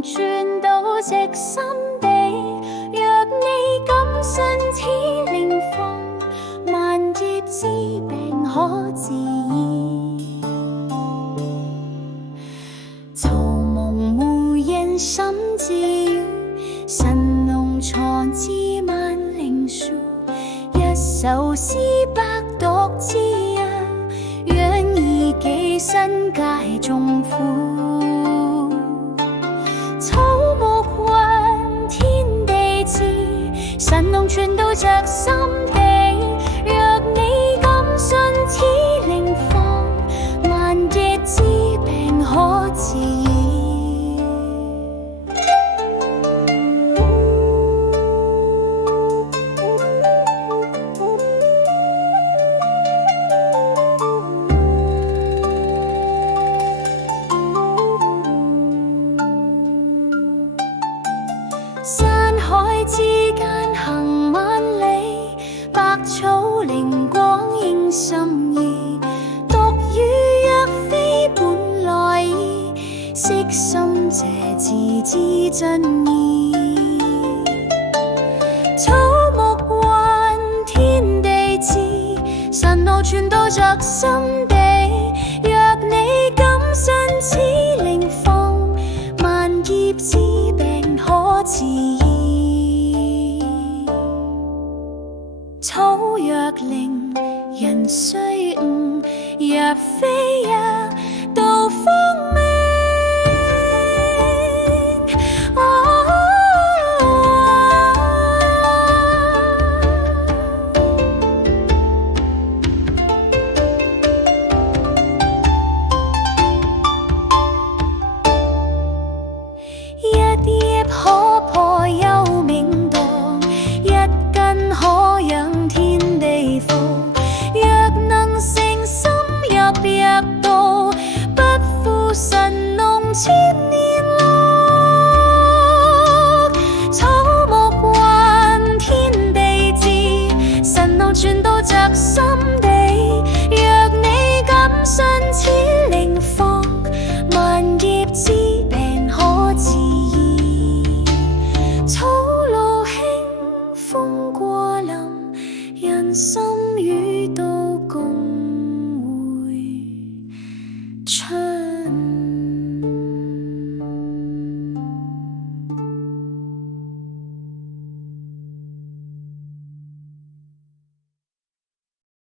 龍傳到直心地，若你敢信此靈方，萬葉之病可自醫。曹蒙無人心自語，神農藏之萬靈樹，一首詩百讀之啊，養義己身皆眾苦。草木雲天地志，神農傳到着心地，若你敢信此靈方，萬葉之病可自醫。山海之間行萬里，百草靈光應心意。獨語若非本來意，悉心謝字之真意。草木雲天地志，神農傳到着心地。